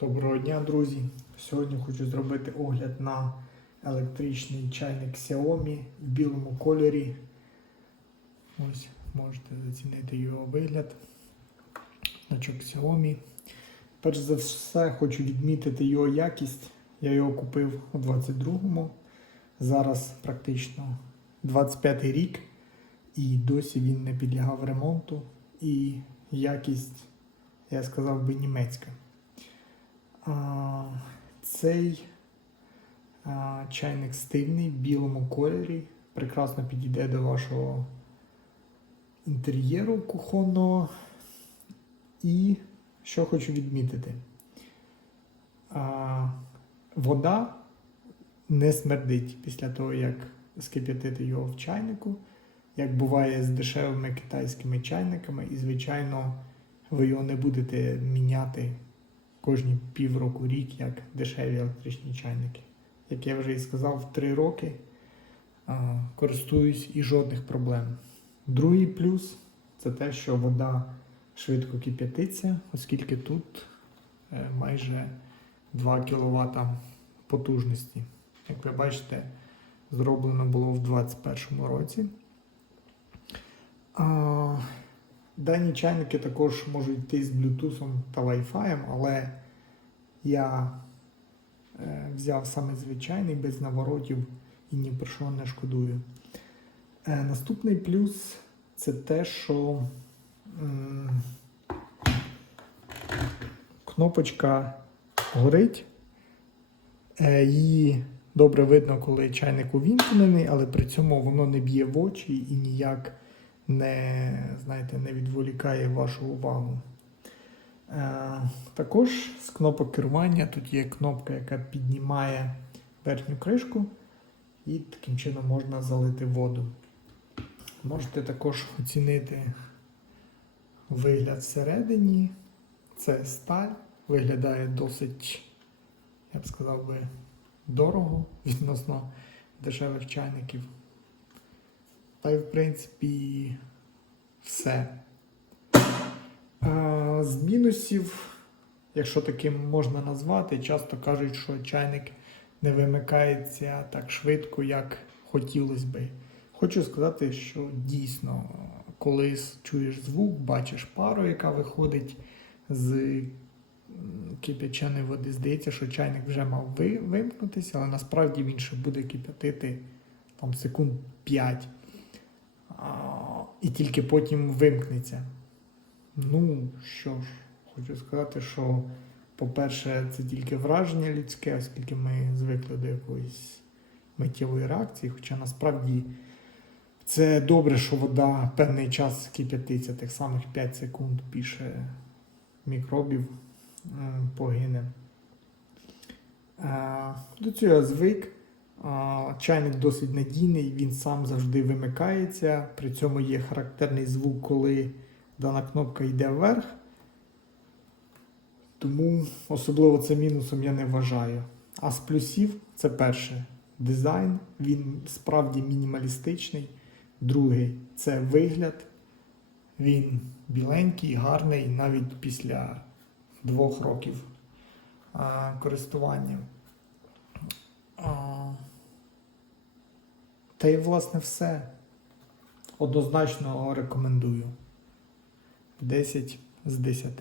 Доброго дня, друзі! Сьогодні хочу зробити огляд на електричний чайник Xiaomi в білому кольорі. Ось можете зацінити його вигляд. Значок Xiaomi. Перш за все, хочу відмітити його якість. Я його купив у 22-му. Зараз практично 25-й рік, і досі він не підлягав ремонту. І якість, я сказав би, німецька. Цей чайник стильний в білому кольорі. Прекрасно підійде до вашого інтер'єру кухонного. І що хочу відмітити. Вода не смердить після того, як скип'ятити його в чайнику, як буває з дешевими китайськими чайниками, і, звичайно, ви його не будете міняти кожні півроку рік, як дешеві електричні чайники. Як я вже і сказав, в 3 роки а, користуюсь і жодних проблем. Другий плюс це те, що вода швидко кип'ятиться, оскільки тут е, майже 2 кВт потужності. Як ви бачите, зроблено було в 2021 році. А, Дані чайники також можуть йти з Bluetooth та Wi-Fi, але я е, взяв саме звичайний без наворотів і ні про що не шкодую. Е, наступний плюс це те, що кнопочка горить. Е, її добре видно, коли чайник увімкнений, але при цьому воно не б'є в очі і ніяк не, знаєте, не відволікає вашу увагу. Е, також з кнопок керування тут є кнопка, яка піднімає верхню кришку, і таким чином можна залити воду. Можете також оцінити вигляд всередині. Це сталь, виглядає досить, я б сказав би, дорого відносно дешевих чайників. Та й в принципі все. З мінусів, якщо таким можна назвати, часто кажуть, що чайник не вимикається так швидко, як хотілося би. Хочу сказати, що дійсно, коли чуєш звук, бачиш пару, яка виходить з кип'яченої води, здається, що чайник вже мав вимкнутися, але насправді він ще буде кип'ятити там секунд 5 а, і тільки потім вимкнеться. Ну, що ж, хочу сказати, що, по-перше, це тільки враження людське, оскільки ми звикли до якоїсь миттєвої реакції, хоча насправді це добре, що вода певний час кип'ятиться, тих самих 5 секунд більше мікробів погине. Е, До цього я звик. Чайник досить надійний, він сам завжди вимикається. При цьому є характерний звук, коли дана кнопка йде вверх. Тому особливо це мінусом я не вважаю. А з плюсів це перше дизайн, він справді мінімалістичний. Другий це вигляд. Він біленький, гарний навіть після двох років користування. Та й власне все. Однозначно рекомендую. 10 з 10.